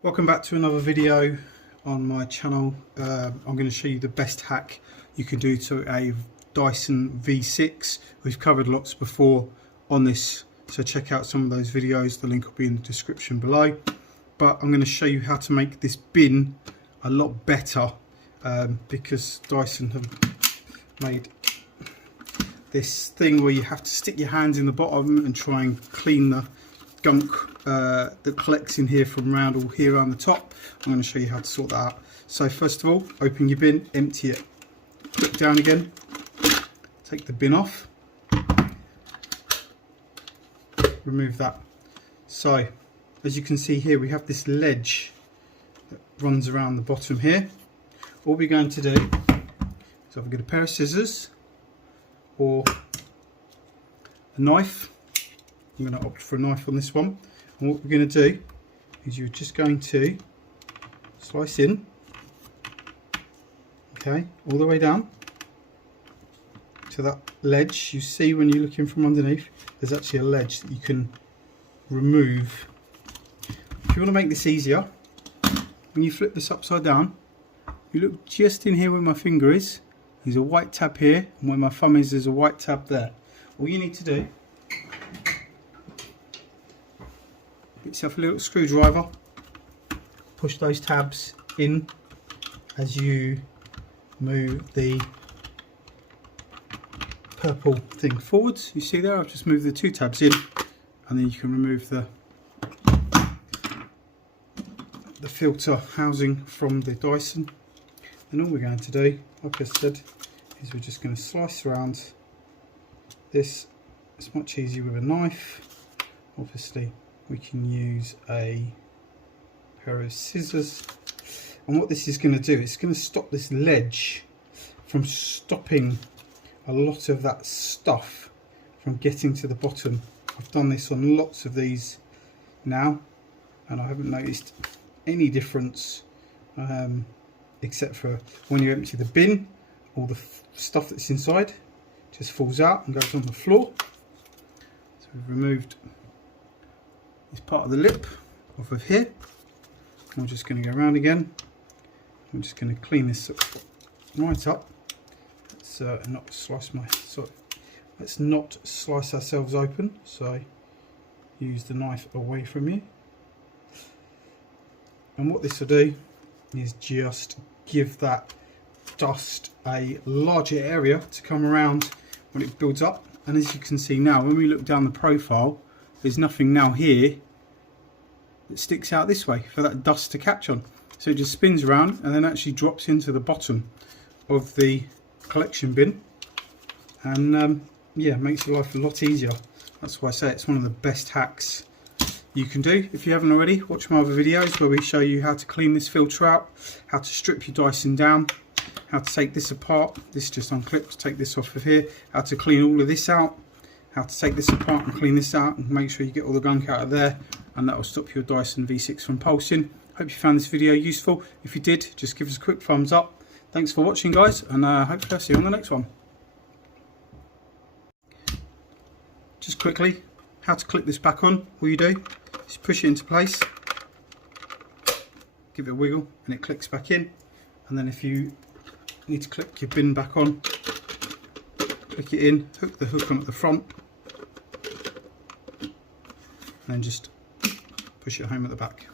Welcome back to another video on my channel. I'm going to show you the best hack you can do to a Dyson V6. We've covered lots before on this, so check out some of those videos. The link will be in the description below. But I'm going to show you how to make this bin a lot better because Dyson have made this thing where you have to stick your hands in the bottom and try and clean the gunk that collects in here from around all here around the top. I'm going to show you how to sort that out. So first of all, open your bin, empty it, put it down again, take the bin off, remove that. So as you can see here, we have this ledge that runs around the bottom here. All we're going to do is either get a pair of scissors or a knife. I'm going to opt for a knife on this one, and what we're going to do is you're just going to slice in, okay, all the way down to that ledge. You see when you're looking from underneath, there's actually a ledge that you can remove. If you want to make this easier, when you flip this upside down, you look just in here where my finger is, there's a white tab here, and where my thumb is, there's a white tab there. All you need to do, get yourself a little screwdriver, push those tabs in as you move the purple thing forwards. You see there, I've just moved the two tabs in, and then you can remove the filter housing from the Dyson. And all we're going to do, like I said, is we're just going to slice around this. It's much easier with a knife. Obviously we can use a pair of scissors, and what this is going to do, it's going to stop this ledge from stopping a lot of that stuff from getting to the bottom. I've done this on lots of these now, and I haven't noticed any difference except for when you empty the bin, all the stuff that's inside just falls out and goes on the floor. So we've removed this part of the lip off of here. I'm just going to go around again. I'm just going to clean this up, right up. Let's not slice ourselves open. So use the knife away from you. And what this will do is just give that dust a larger area to come around when it builds up. And as you can see now, when we look down the profile, there's nothing now here that sticks out this way for that dust to catch on. So it just spins around and then actually drops into the bottom of the collection bin, and yeah, makes your life a lot easier. That's why I say it's one of the best hacks you can do. If you haven't already, watch my other videos where we show you how to clean this filter out, how to strip your Dyson down, how to take this apart. This just unclipped, take this off of here, how to clean all of this out, how to take this apart and clean this out and make sure you get all the gunk out of there, and that will stop your Dyson V6 from pulsing. Hope you found this video useful. If you did, just give us a quick thumbs up. Thanks for watching, guys, and hopefully I'll see you on the next one. Just quickly, how to clip this back on. All you do is push it into place, give it a wiggle, and it clicks back in. And then if you need to clip your bin back on, click it in, hook the hook on at the front, and then just push it home at the back.